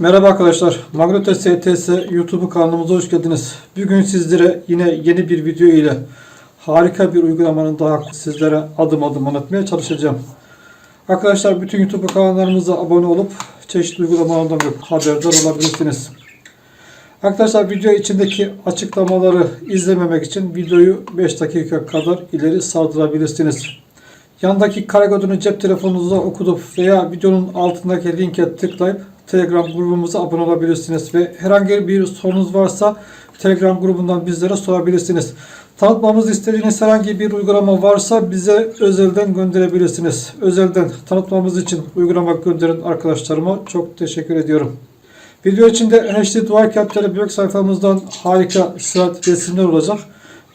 Merhaba arkadaşlar, Magneto STS YouTube kanalımıza hoş geldiniz. Bugün sizlere yine yeni bir video ile harika bir uygulamanın daha sizlere adım adım anlatmaya çalışacağım. Arkadaşlar bütün YouTube kanallarımıza abone olup çeşitli uygulamalardan haberdar olabilirsiniz. Arkadaşlar video içindeki açıklamaları izlememek için videoyu 5 dakika kadar ileri sardırabilirsiniz. Yandaki kare kodunu cep telefonunuza okutup veya videonun altındaki linke tıklayıp Telegram grubumuza abone olabilirsiniz ve herhangi bir sorunuz varsa Telegram grubundan bizlere sorabilirsiniz. Tanıtmamızı istediğiniz herhangi bir uygulama varsa bize özelden gönderebilirsiniz. Özelden tanıtmamız için uygulama gönderen arkadaşlarıma çok teşekkür ediyorum. Video içinde HD Duvar Kağıtları blog sayfamızdan harika sırat resimler olacak.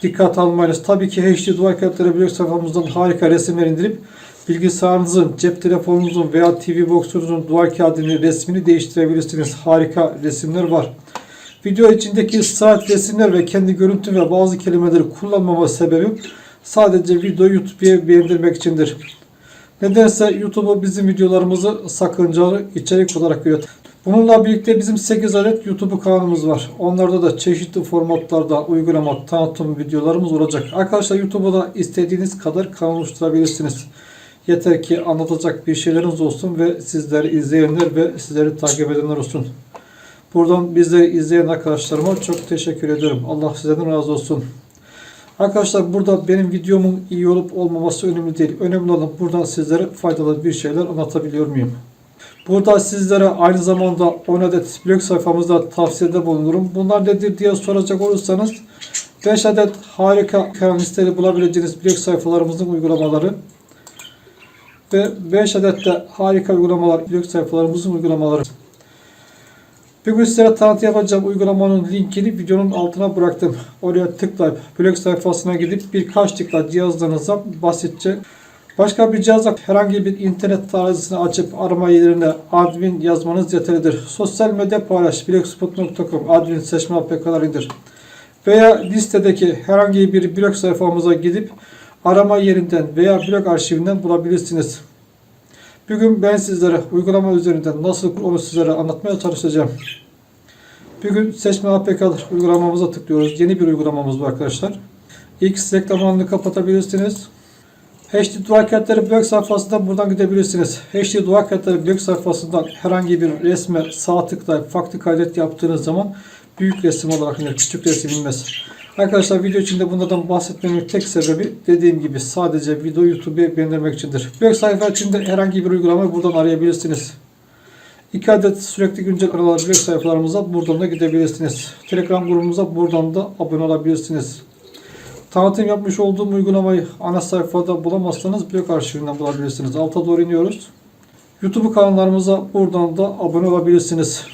Dikkat almayınız. Tabii ki HD Duvar Kağıtları blog sayfamızdan harika resimler indirip bilgisayarınızın, cep telefonunuzun veya TV box'unuzun duvar kağıdını, resmini değiştirebilirsiniz. Harika resimler var. Video içindeki saat resimler ve kendi görüntü ve bazı kelimeleri kullanmama sebebim sadece videoyu YouTube'ya beğendirmek içindir. Nedense YouTube bizim videolarımızı sakıncalı içerik olarak görüyor. Bununla birlikte bizim 8 adet YouTube kanalımız var. Onlarda da çeşitli formatlarda uygulama, tanıtım videolarımız olacak. Arkadaşlar YouTube'da istediğiniz kadar kanal oluşturabilirsiniz. Yeter ki anlatacak bir şeyleriniz olsun ve sizleri izleyenler ve sizleri takip edenler olsun. Buradan bizleri izleyen arkadaşlarıma çok teşekkür ediyorum. Allah sizden razı olsun. Arkadaşlar burada benim videomun iyi olup olmaması önemli değil. Önemli olan buradan sizlere faydalı bir şeyler anlatabiliyor muyum? Burada sizlere aynı zamanda 10 adet blog sayfamızda tavsiyede bulunurum. Bunlar nedir diye soracak olursanız 5 adet harika kanalistleri bulabileceğiniz blog sayfalarımızın uygulamaları ve 5 adet de harika uygulamalar blog sayfalarımızın uygulamaları. Bugün sizlere tanıtı yapacağım uygulamanın linkini videonun altına bıraktım. Oraya tıklayıp blog sayfasına gidip birkaç tıkla cihazlarınıza basitçe başka bir cihazda herhangi bir internet tarayıcısını açıp arama yerine admin yazmanız yeterlidir. Sosyal medya paylaş blogspot.com admin seçme APK'lar indir. Veya listedeki herhangi bir blog sayfamıza gidip arama yerinden veya blog arşivinden bulabilirsiniz. Bugün ben sizlere uygulama üzerinden nasıl onu sizlere anlatmaya çalışacağım. Bugün seçme APK'lar uygulamamıza tıklıyoruz. Yeni bir uygulamamız var arkadaşlar. X reklam alanını kapatabilirsiniz. HD Duvar Kağıtları blog sayfasından buradan gidebilirsiniz. HD Duvar Kağıtları blog sayfasından herhangi bir resme sağ tıklayıp farklı kaydet yaptığınız zaman büyük resim olarak iner, küçük resim inmez. Arkadaşlar video içinde bunlardan bahsetmemin tek sebebi dediğim gibi sadece video YouTube'ya beğendirmek içindir. Blog sayfa içinde herhangi bir uygulamayı buradan arayabilirsiniz. 2 adet sürekli güncel aralar blog sayfalarımıza buradan da gidebilirsiniz. Telegram grubumuza buradan da abone olabilirsiniz. Tanıtım yapmış olduğum uygulamayı ana sayfada bulamazsanız blog arşivinden bulabilirsiniz. Alta doğru iniyoruz. YouTube kanallarımıza buradan da abone olabilirsiniz.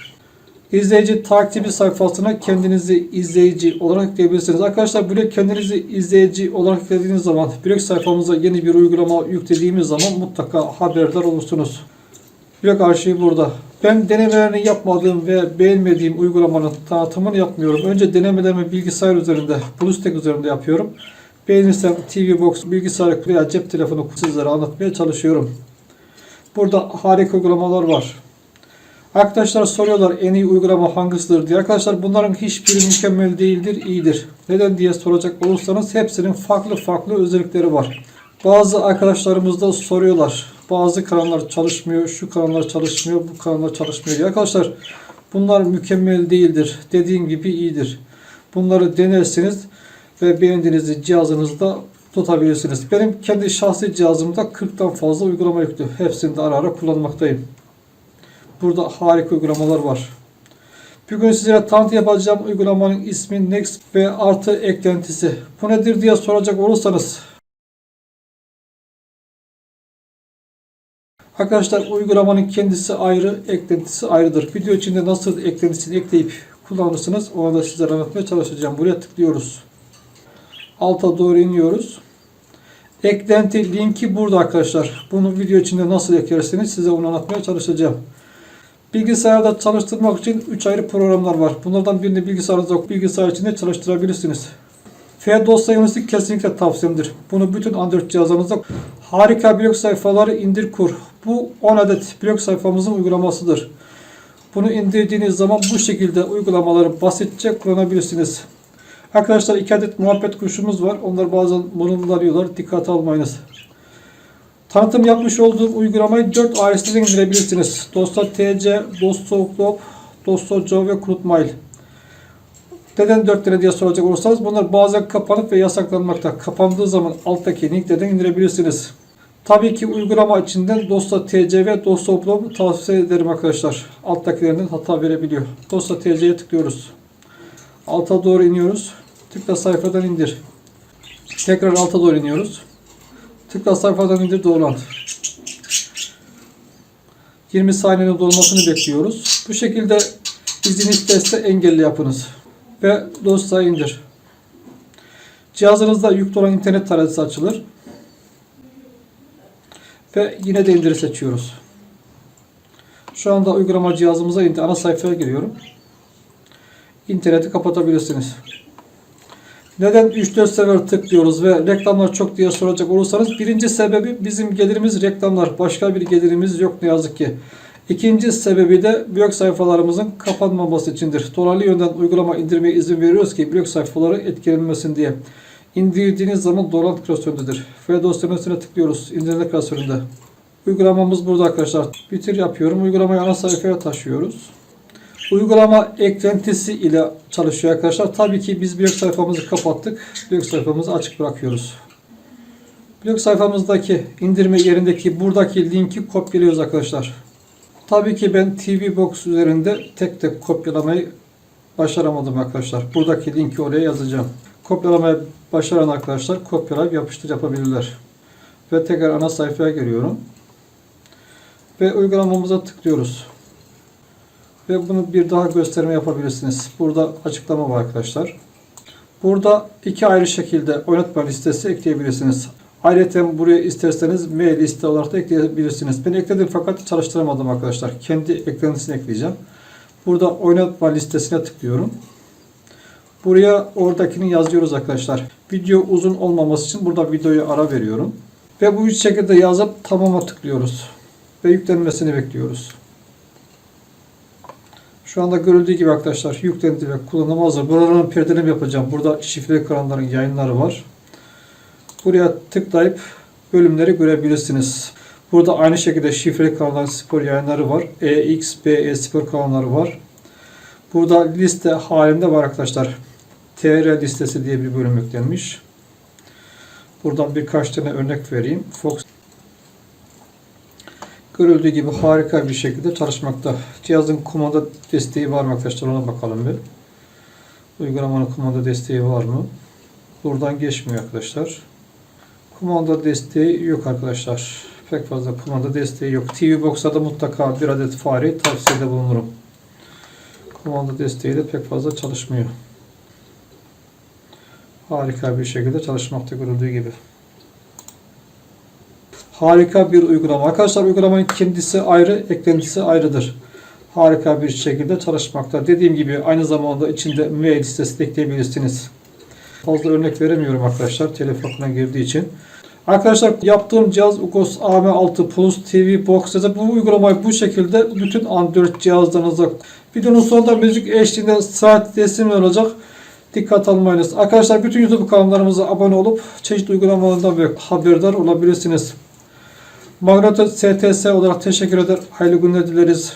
İzleyici takibi sayfasına kendinizi izleyici olarak ekleyebilirsiniz. Arkadaşlar buraya kendinizi izleyici olarak eklediğiniz zaman blog sayfamıza yeni bir uygulama yüklediğimiz zaman mutlaka haberdar olursunuz. Blog arşivi burada. Ben denemelerini yapmadığım ve beğenmediğim uygulamanın tanıtımını yapmıyorum. Önce denemelerimi bilgisayar üzerinde, BlueStack üzerinde yapıyorum. Beğenirsem TV Box, bilgisayar veya cep telefonu sizlere anlatmaya çalışıyorum. Burada harika uygulamalar var. Arkadaşlar soruyorlar en iyi uygulama hangisidir diye. Arkadaşlar bunların hiçbiri mükemmel değildir, iyidir. Neden diye soracak olursanız hepsinin farklı özellikleri var. Bazı arkadaşlarımız da soruyorlar. Bazı kanallar çalışmıyor, şu kanallar çalışmıyor, bu kanallar çalışmıyor diye. Arkadaşlar bunlar mükemmel değildir. Dediğim gibi iyidir. Bunları denersiniz ve beğendiğiniz cihazınızda tutabilirsiniz. Benim kendi şahsi cihazımda 40'tan fazla uygulama yüklü. Hepsini de ara ara kullanmaktayım. Burada harika uygulamalar var. Bugün sizlere tanıtı yapacağım uygulamanın ismi Next ve artı eklentisi. Bu nedir diye soracak olursanız arkadaşlar uygulamanın kendisi ayrı, eklentisi ayrıdır. Video içinde nasıl eklentisini ekleyip kullanırsınız onu da sizlere anlatmaya çalışacağım. Buraya tıklıyoruz. Alta doğru iniyoruz. Eklenti linki burada arkadaşlar. Bunu video içinde nasıl eklersiniz size onu anlatmaya çalışacağım. Bilgisayarda çalıştırmak için 3 ayrı programlar var. Bunlardan birini bilgisayarınızda bilgisayar içinde çalıştırabilirsiniz. F dosya yönetimi kesinlikle tavsiyemdir. Bunu bütün Android cihazlarınızda harika blog sayfaları indir kur. Bu 10 adet blog sayfamızın uygulamasıdır. Bunu indirdiğiniz zaman bu şekilde uygulamaları basitçe kullanabilirsiniz. Arkadaşlar 2 adet muhabbet kuşumuz var. Onlar bazen mırıldanıyorlar. Dikkate almayınız. Tanıtım yapmış olduğum uygulamayı 4 ailesinden indirebilirsiniz. Dosta TC, Dosta Uklop, Dosta Joe ve Kurutmail. Neden 4 tane diye soracak olursanız bunlar bazen kapanıp ve yasaklanmakta. Kapandığı zaman alttaki linklerden indirebilirsiniz. Tabii ki uygulama içinden Dosta TC ve Dosta Uklop'u tavsiye ederim arkadaşlar. Alttakilerinden hata verebiliyor. Dosta TC'ye tıklıyoruz. Alta doğru iniyoruz. Tıkla sayfadan indir. Tekrar alta doğru iniyoruz. Tıkla sayfadan indir doğrulant. 20 saniyenin dolmasını bekliyoruz. Bu şekilde izin isterse engelli yapınız. Ve dosyayı indir. Cihazınızda yüklü olan internet tarayıcısı açılır. Ve yine de indiri seçiyoruz. Şu anda uygulama cihazımıza indi. Ana sayfaya giriyorum. İnterneti kapatabilirsiniz. Neden 3-4 sefer tıklıyoruz ve reklamlar çok diye soracak olursanız birinci sebebi bizim gelirimiz reklamlar. Başka bir gelirimiz yok ne yazık ki. İkinci sebebi de blog sayfalarımızın kapanmaması içindir. Dolaylı yönden uygulama indirmeye izin veriyoruz ki blog sayfaları etkilenmesin diye. İndirdiğiniz zaman dolant klasöründedir. Ve dosyanın üstüne tıklıyoruz. İndirme klasöründe. Uygulamamız burada arkadaşlar. Bitir yapıyorum. Uygulamayı ana sayfaya taşıyoruz. Uygulama eklentisi ile çalışıyor arkadaşlar. Tabii ki biz blog sayfamızı kapattık. Blog sayfamızı açık bırakıyoruz. Blog sayfamızdaki indirme yerindeki buradaki linki kopyalıyoruz arkadaşlar. Tabii ki ben TV Box üzerinde tek tek kopyalamayı başaramadım arkadaşlar. Buradaki linki oraya yazacağım. Kopyalamayı başaran arkadaşlar kopyalayıp yapıştır yapabilirler. Ve tekrar ana sayfaya giriyorum. Ve uygulamamıza tıklıyoruz. Ve bunu bir daha gösterme yapabilirsiniz. Burada açıklama var arkadaşlar. Burada iki ayrı şekilde oynatma listesi ekleyebilirsiniz. Ayrıca buraya isterseniz mail liste olarak da ekleyebilirsiniz. Ben ekledim fakat çalıştıramadım arkadaşlar. Kendi eklentisini ekleyeceğim. Burada oynatma listesine tıklıyorum. Buraya oradakini yazıyoruz arkadaşlar. Video uzun olmaması için burada videoya ara veriyorum. Ve bu üç şekilde yazıp tamama tıklıyoruz. Ve yüklenmesini bekliyoruz. Şu anda görüldüğü gibi arkadaşlar yüklendi ve kullanıma hazır. Buraların perdeleme yapacağım. Burada şifreli kanalların yayınları var. Buraya tıklayıp bölümleri görebilirsiniz. Burada aynı şekilde şifreli kanalların spor yayınları var. EX, BE spor kanalları var. Burada liste halinde var arkadaşlar. TR listesi diye bir bölüm yüklenmiş. Buradan birkaç tane örnek vereyim. Fox görüldüğü gibi harika bir şekilde çalışmakta. Cihazın kumanda desteği var mı arkadaşlar? Ona bakalım bir. Uygulamanın kumanda desteği var mı? Buradan geçmiyor arkadaşlar. Kumanda desteği yok arkadaşlar. Pek fazla kumanda desteği yok. TV Box'a da mutlaka bir adet fare tavsiyede bulunurum. Kumanda desteği de pek fazla çalışmıyor. Harika bir şekilde çalışmakta görüldüğü gibi. Harika bir uygulama. Arkadaşlar uygulamanın kendisi ayrı, eklentisi ayrıdır. Harika bir şekilde çalışmakta. Dediğim gibi aynı zamanda içinde mail listesi de ekleyebilirsiniz. Fazla örnek veremiyorum arkadaşlar. Telefona girdiği için. Arkadaşlar yaptığım cihaz UGOS AM6 Plus TV Box. Bu uygulamayı bu şekilde bütün Android cihazlarınıza. Videonun sonunda müzik eşliğinde saat resimleri olacak. Dikkat almayınız. Arkadaşlar bütün YouTube kanallarımıza abone olup çeşitli uygulamalardan ve haberdar olabilirsiniz. Magneto STS olarak teşekkür eder. Hayırlı günler dileriz.